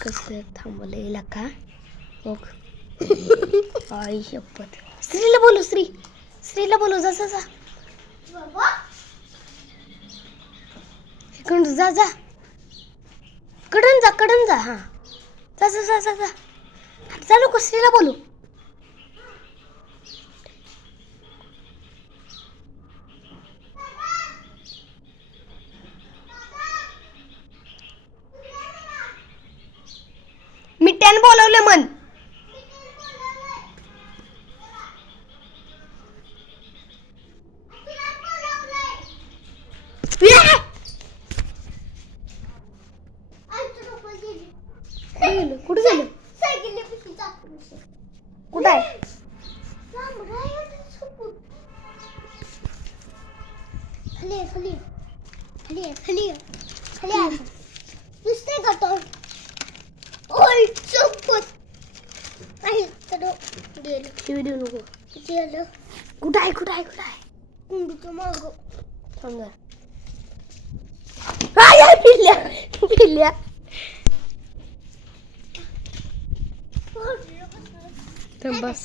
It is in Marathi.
कसं थांबवलं येला का? मग आई शपथ. स्त्रीला बोलू स्त्री. स्त्रीला बोलू जा जा जा. इकडून जा जा. कडून जा कडून जा हां. जा जा जा जा जा. चालू का स्त्रीला बोलू. मिठ्याने बोलवलं मन या! कुठे गेलं? कुठे आहे? गेलं टीव्ही देऊ नको किती आलं कुठं आहे कुठं आहे कुठं आहे कुंडीचं